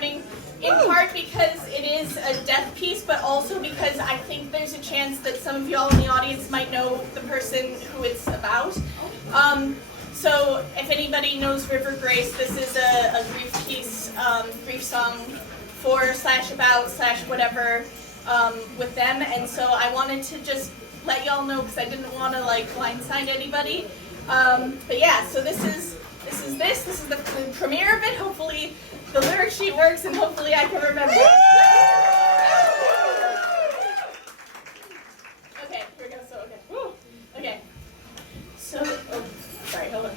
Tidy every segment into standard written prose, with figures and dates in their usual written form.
morning, in part because it is a death piece, but also because I think there's a chance that some of y'all in the audience might know the person who it's about. So if anybody knows River Grace, this is a grief piece, grief song for/about/whatever with them, and so I wanted to just let y'all know because I didn't want to like blindside anybody. But yeah, so this is the premiere of it. Hopefully the lyric sheet works, and hopefully I can remember. Okay, here we go. So okay. So sorry, hold on.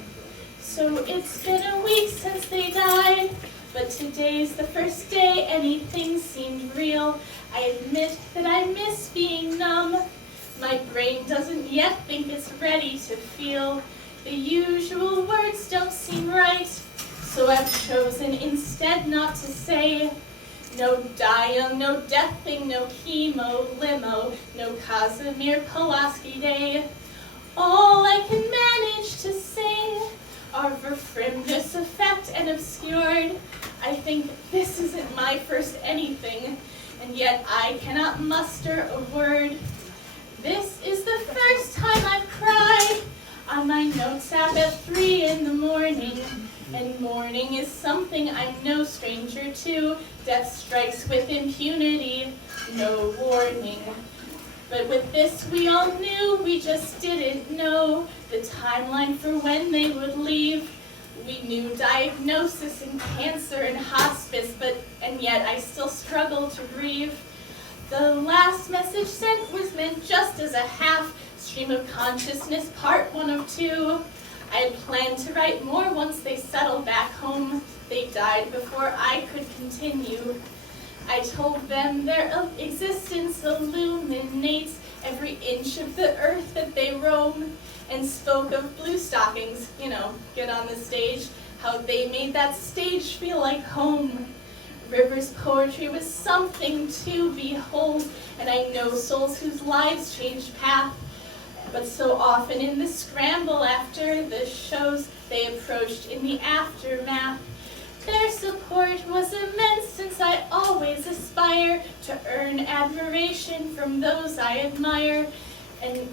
So it's been a week since they died, but today's the first day anything seemed real. I admit that I miss being numb. My brain doesn't yet think it's ready to feel. The usual words don't seem right, so I've chosen instead not to say. No die young, no death thing, no chemo, limo, no Casimir Pulaski day. All I can manage to sing are refrain effect and obscured. I think this isn't my first anything, and yet I cannot muster a word. This is the first time I've cried on my notes app at 3 in the morning, and mourning is something I'm no stranger to. Death strikes with impunity, no warning. But with this we all knew, we just didn't know the timeline for when they would leave. We knew diagnosis and cancer and hospice, and yet I still struggle to grieve. The last message sent was meant just as a half stream of consciousness, part 1 of 2. I had planned to write more once they settled back home. They died before I could continue. I told them their existence illuminates every inch of the earth that they roam, and spoke of blue stockings, get on the stage, how they made that stage feel like home. River's poetry was something to behold, and I know souls whose lives changed path. But so often in the scramble after the shows, they approached in the aftermath. Their support was immense, since I always aspire to earn admiration from those I admire. And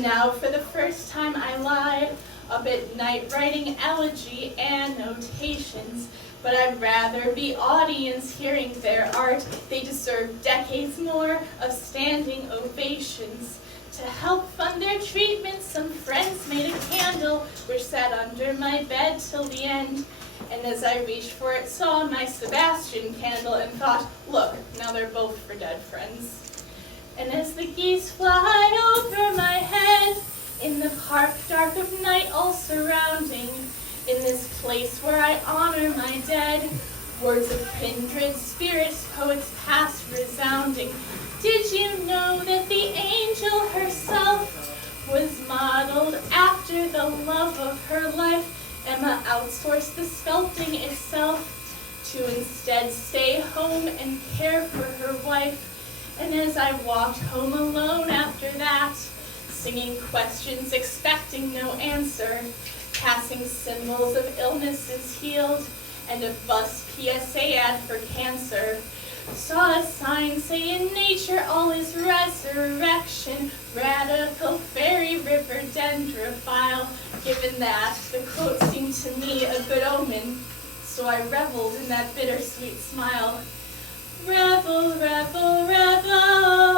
now for the first time I lied, up at night writing elegy annotations. But I'd rather be audience hearing their art. They deserve decades more of standing ovations. To help fund their treatment, some friends made a candle, which sat under my bed till the end. And as I reached for it, saw my Sebastian candle and thought, look, now they're both for dead friends. And as the geese fly over my head, in the park dark of night all surrounding, in this place where I honor my dead, words of kindred spirits, poets past resounding. Did you know that the angel herself was modeled after the love of her life? Emma outsourced the sculpting itself to instead stay home and care for her wife. And as I walked home alone after that, singing questions, expecting no answer, passing symbols of illnesses healed, and a bus PSA ad for cancer, saw a sign saying nature all is resurrection, radical fairy river dendrophile. Given that, the quote seemed to me a good omen, so I reveled in that bittersweet smile. Revel, revel, revel.